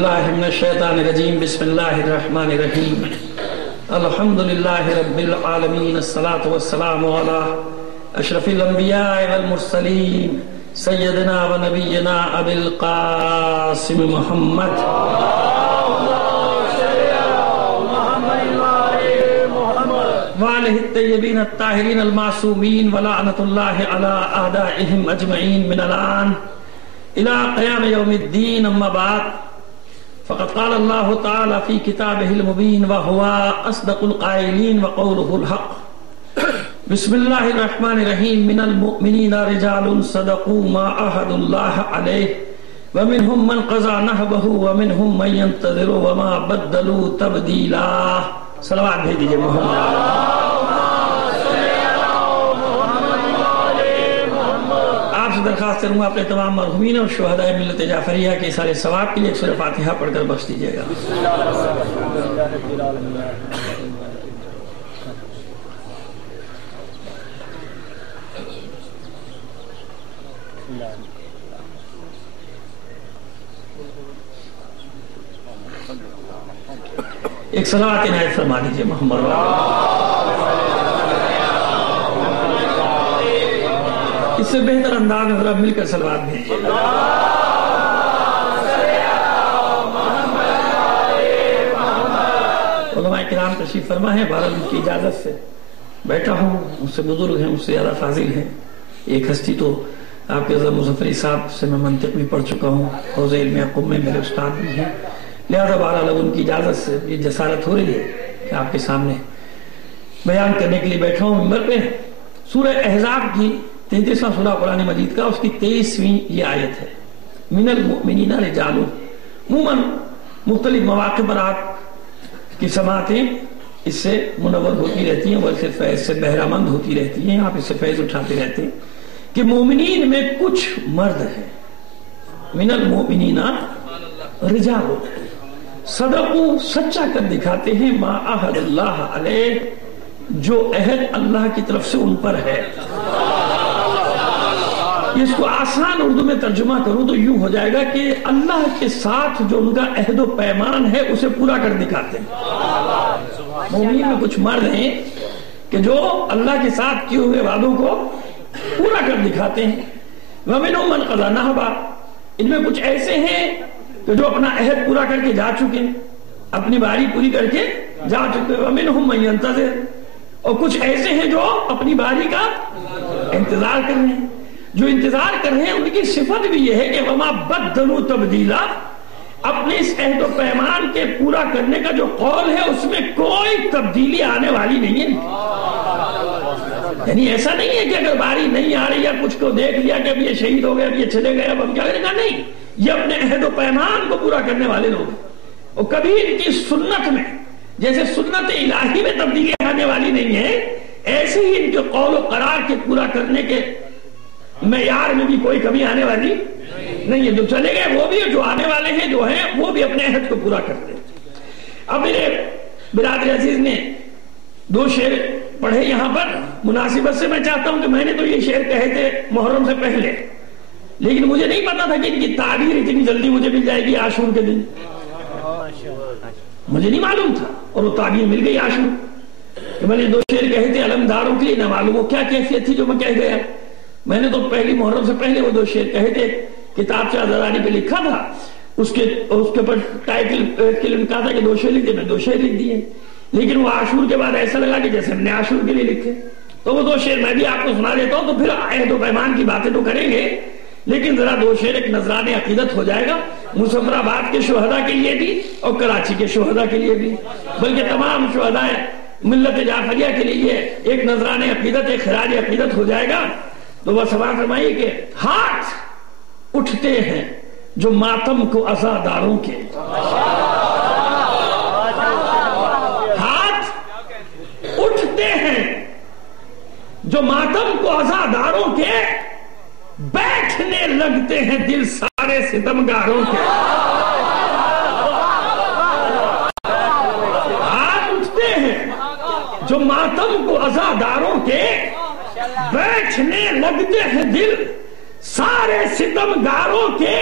باللہ من الشیطان الرجیم بسم اللہ الرحمن الرحیم الحمدللہ رب العالمین الصلاة والسلام علی اشرف الانبیاء والمرسلین سیدنا و نبینا ابی القاسم محمد وآلہ الطیبین الطاہرین المعصومین ولعنت اللہ علی اعدائہم اجمعین من الان الى قیام یوم الدین. اما بعد فقد قال اللہ تعالی فی کتابہ المبین وہو اصدق القائلین وقولہ الحق. بسم اللہ الرحمن الرحیم. من المؤمنین رجال صدقوا ما عاہدوا اللہ علیہ ومنہم من قضى نحبہ ومنہم من ينتظر وما بدلوا تبدیلا. صلوات بھیج دیجئے محمد. درخواست کروں گا اپنے تمام مرحومین اور شہداء ملت جعفریہ کے سارے ثواب کے لیے سورہ فاتحہ پڑھ کر بخش دیجیے گا. ایک صلوات عنایت فرما دیجیے محمد. اس سے بہتر انداز میں ذرا مل کر صلوات بھیجیے. علماء کرام تشریف فرما ہے. بہرحال ان کی اجازت سے بیٹھا ہوں. مجھ سے بزرگ ہیں, مجھ سے زیادہ فاضل ہیں. ایک ہستی تو آپ کے حضرت مظفری صاحب سے میں منطق بھی پڑھ چکا ہوں, حوض علم یعقوب میں میرے استاد بھی ہیں. لہذا بہرحال ان کی اجازت سے یہ جسارت ہو رہی ہے کہ آپ کے سامنے بیان کرنے کے لیے بیٹھا ہوں ممبر پہ. سورہ احزاب کی 33واں سورہ قرآن مجید کا, اس کی 23ویں یہ آیت ہے. من المؤمنین رجال. عموماً مختلف مواقع پر آپ کی سماعتیں اس سے منور ہوتی رہتی ہیں, بلکہ فیض سے بہرہ مند ہوتی رہتی ہیں. آپ اس سے فیض اٹھاتے رہتے ہیں کہ مومنین میں کچھ مرد ہیں. من المؤمنین رجال صدقوا, سچا کر دکھاتے ہیں, ما عہد اللہ علیہ, جو عہد اللہ کی طرف سے ان پر ہے. اس کو آسان اردو میں ترجمہ کروں تو یوں ہو جائے گا کہ اللہ کے ساتھ جو ان کا عہد و پیمان ہے اسے پورا کر دکھاتے ہیں. مومنین میں کچھ مرد ہیں کہ جو اللہ کے ساتھ کیے ہوئے وعدوں کو پورا کر دکھاتے ہیں. وَمِنْهُمْ مَنْ قَضَى نَحْبَهُ. ان میں کچھ ایسے ہیں کہ جو اپنا عہد پورا کر کے جا چکے ہیں, اپنی باری پوری کر کے جا چکے ہیں. وَمِنْهُمْ مَنْ يَنْتَظِرُ. اور کچھ ایسے ہیں جو اپنی باری کا انتظار کر رہے ہیں. جو انتظار کر رہے ہیں ان کی صفت بھی یہ ہے کہ وما بدلوا تبدیلا, اپنے اس عہد و پیمان کے پورا کرنے کا جو قول ہے اس میں کوئی تبدیلی آنے والی نہیں ہے. یعنی ایسا نہیں ہے کہ اگر باری نہیں آ رہی یا کچھ کو دیکھ لیا کہ اب یہ شہید ہو گئے, اب یہ چلے گئے, اب ہم کیا کریں گا. نہیں, یہ اپنے عہد و پیمان کو پورا کرنے والے لوگ ہیں. اور کبھی ان کی سنت میں جیسے سنت الہی میں تبدیلی آنے والی نہیں ہے, ایسے ہی ان کے قول و قرار کے پورا کرنے کے معیار میں بھی کوئی کمی آنے والی نہیں ہے. جو چلے گئے وہ بھی, جو آنے والے ہیں جو ہیں وہ بھی اپنے عہد کو پورا کرتے ہیں. اب میرے برادر عزیز نے 2 شعر پڑھے یہاں پر. مناسبت سے میں چاہتا ہوں کہ میں نے تو یہ شعر کہے تھے محرم سے پہلے, لیکن مجھے نہیں پتا تھا کہ ان کی تعبیر اتنی جلدی مجھے مل جائے گی عاشور کے دن. مجھے نہیں معلوم تھا اور وہ تعبیر مل گئی عاشور. میں نے 2 شعر کہے تھے علمداروں کے لیے, نہ معلوم وہ کیا کیفیت تھی جو میں کہہ گیا. میں نے تو پہلی محرم سے پہلے وہ 2 شعر کہے تھے, کتاب سے آزادانی پہ لکھا تھا, اس کے اوپر ٹائٹل کے لیے کہا تھا کہ 2 شعر لکھ دے. میں 2 شعر لکھ دیے, لیکن وہ عاشور کے بعد ایسا لگا کہ جیسے ہم نے عاشور کے لیے لکھے. تو وہ 2 شعر میں بھی آپ کو سنا دیتا ہوں, تو پھر عہد و پیمان کی باتیں تو کریں گے, لیکن ذرا 2 شعر ایک نذران عقیدت ہو جائے گا. مظفر آباد کے شہداء کے لیے بھی اور کراچی کے شہداء کے لیے بھی, بلکہ تمام شہداء ملت جعفریہ کے لیے ایک نذران عقیدت, ایک خراج عقیدت ہو جائے گا. تو وہ سبا فرمائیے کہ ہاتھ اٹھتے ہیں جو ماتم کو عزاداروں کے, ہاتھ اٹھتے ہیں جو ماتم کو عزاداروں کے, بیٹھنے لگتے ہیں دل سارے ستمگاروں کے. ہاتھ اٹھتے ہیں جو ماتم کو عزاداروں کے, بیٹھنے لگتے ہیں دل سارے ستمگاروں کے.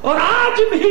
اور آج بھی